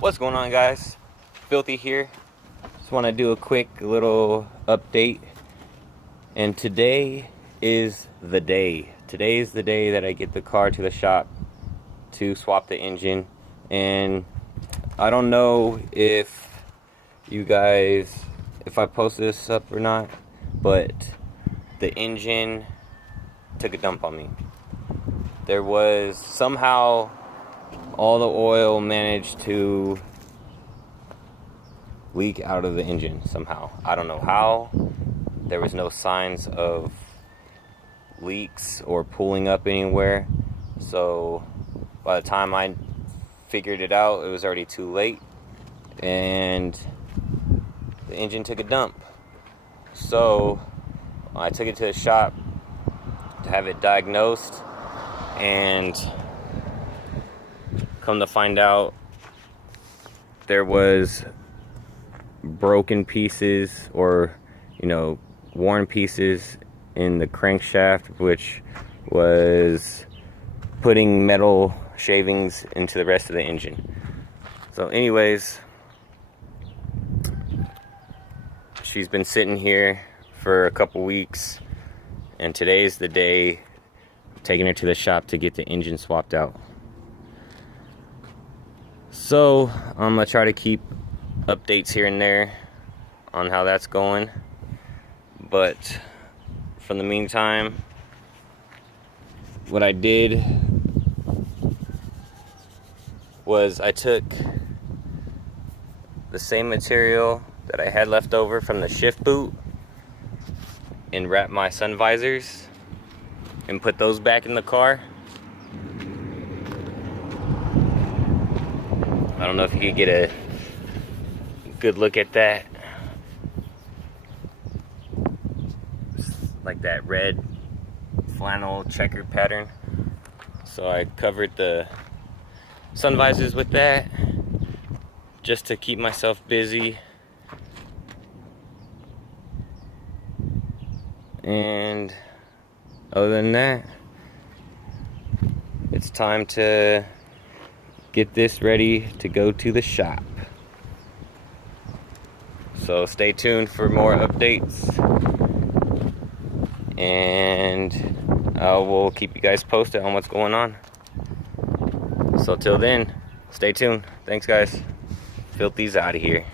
What's going on, guys? Filthy here. Just want to do a quick little update. And today is the day. Today is the day that I get the car to the shop to swap the engine. And I don't know if you guys, if I post this up or not, but the engine took a dump on me. There was somehow all the oil managed to leak out of the engine somehow. I don't know how. There was no signs of leaks or pooling up anywhere. So by the time I figured it out, it was already too late. And the engine took a dump. So I took it to the shop to have it diagnosed, and come to find out, there was broken pieces or, worn pieces in the crankshaft, which was putting metal shavings into the rest of the engine. So anyways, she's been sitting here for a couple weeks, and today's the day I'm taking her to the shop to get the engine swapped out. So I'm gonna try to keep updates here and there on how that's going, but for the meantime, what I did was I took the same material that I had left over from the shift boot and wrapped my sun visors and put those back in the car. I don't know if you could get a good look at that. It's like that red flannel checker pattern. So I covered the sun visors with that just to keep myself busy. And other than that, it's time to get this ready to go to the shop. So stay tuned for more updates, and I will keep you guys posted on what's going on. So till then, stay tuned. Thanks, guys. Filthy's out of here.